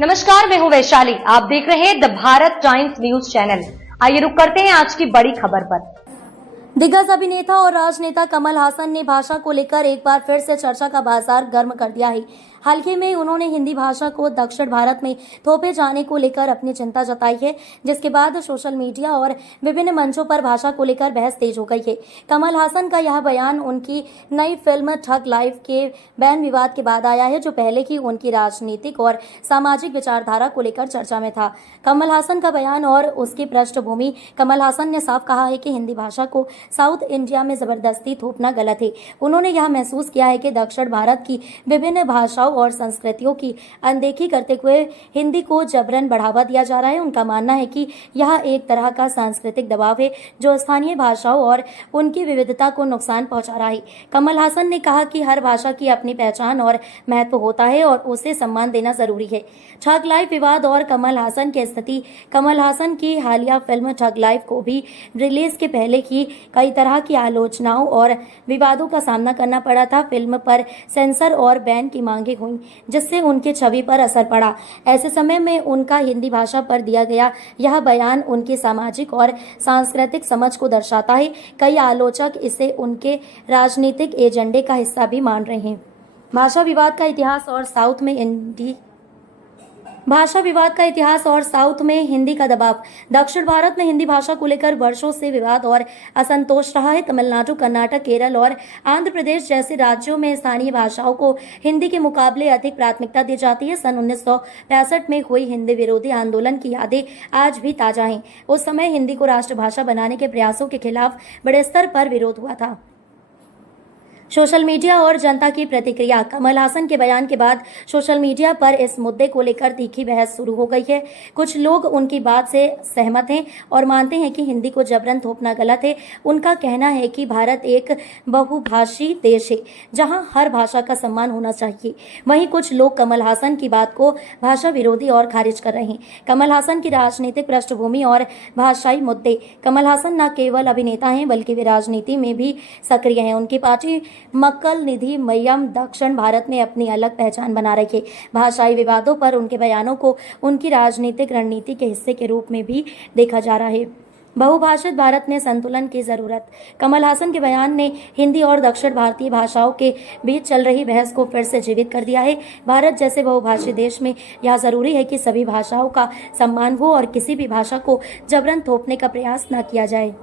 नमस्कार, मैं हूं वैशाली। आप देख रहे हैं the Bharat times news channel. आइए रुक करते हैं आज की बड़ी खबर पर। दिग्गज अभिनेता और राजनेता कमल हासन ने भाषा को लेकर एक बार फिर से चर्चा का बाजार गर्म कर दिया है। हाल ही में उन्होंने हिंदी भाषा को दक्षिण भारत में थोपे जाने को लेकर अपनी चिंता जताई है, जिसके बाद सोशल मीडिया और विभिन्न मंचों पर भाषा को लेकर बहस तेज हो गई है। कमल हासन का यह बयान उनकी नई फिल्म ठग लाइफ के बैन विवाद के बाद आया है, जो पहले ही उनकी राजनीतिक और सामाजिक विचारधारा को लेकर चर्चा में था। कमल हासन का बयान और उसकी पृष्ठभूमि। कमल हासन ने साफ कहा है कि हिंदी भाषा को साउथ इंडिया में जबरदस्ती थोपना गलत है। उन्होंने यह महसूस किया है कि दक्षिण भारत की विभिन्न भाषाओं और संस्कृतियों की अनदेखी करते हुए हिंदी को जबरन बढ़ावा दिया जा रहा है। उनका मानना है कि यह एक तरह का सांस्कृतिक दबाव है जो स्थानीय भाषाओं और उनकी विविधता को नुकसान पहुंचा रहा है। कमल हासन ने कहा कि हर भाषा की अपनी पहचान और महत्व होता है और उसे सम्मान देना जरूरी है। ठग लाइफ विवाद और कमल हासन की स्थिति। कमल हासन की हालिया फिल्म ठग लाइफ को भी रिलीज के पहले ही कई तरह की आलोचनाओं और विवादों का सामना करना पड़ा था। फिल्म पर सेंसर और बैन की मांगे हुई, जिससे उनकी छवि पर असर पड़ा। ऐसे समय में उनका हिंदी भाषा पर दिया गया यह बयान उनकी सामाजिक और सांस्कृतिक समझ को दर्शाता है। कई आलोचक इसे उनके राजनीतिक एजेंडे का हिस्सा भी मान रहे हैं। भाषा विवाद का इतिहास और साउथ में हिंदी का दबाव। दक्षिण भारत में हिंदी भाषा को लेकर वर्षों से विवाद और असंतोष रहा है। तमिलनाडु, कर्नाटक, केरल और आंध्र प्रदेश जैसे राज्यों में स्थानीय भाषाओं को हिंदी के मुकाबले अधिक प्राथमिकता दी जाती है। सन 1965 में हुई हिंदी विरोधी आंदोलन की यादें आज भी ताजा हैं। उस समय हिंदी को राष्ट्रभाषा बनाने के प्रयासों के खिलाफ बड़े स्तर पर विरोध हुआ था। सोशल मीडिया और जनता की प्रतिक्रिया। कमल हासन के बयान के बाद सोशल मीडिया पर इस मुद्दे को लेकर तीखी बहस शुरू हो गई है। कुछ लोग उनकी बात से सहमत हैं और मानते हैं कि हिंदी को जबरन थोपना गलत है। उनका कहना है कि भारत एक बहुभाषी देश है जहां हर भाषा का सम्मान होना चाहिए। वहीं कुछ लोग कमल हासन की बात को भाषा विरोधी और खारिज कर रहे हैं। कमल हासन की राजनीतिक पृष्ठभूमि और भाषाई मुद्दे। कमल हासन न केवल अभिनेता हैं बल्कि वे राजनीति में भी सक्रिय हैं। उनकी पार्टी मक्कल निधि मय्यम दक्षिण भारत में अपनी अलग पहचान बना रही है। भाषाई विवादों पर उनके बयानों को उनकी राजनीतिक रणनीति के हिस्से के रूप में भी देखा जा रहा है। बहुभाषित भारत में संतुलन की जरूरत। कमल हासन के बयान ने हिंदी और दक्षिण भारतीय भाषाओं के बीच चल रही बहस को फिर से जीवित कर दिया है। भारत जैसे बहुभाषी देश में यह जरूरी है कि सभी भाषाओं का सम्मान हो और किसी भी भाषा को जबरन थोपने का प्रयास न किया जाए।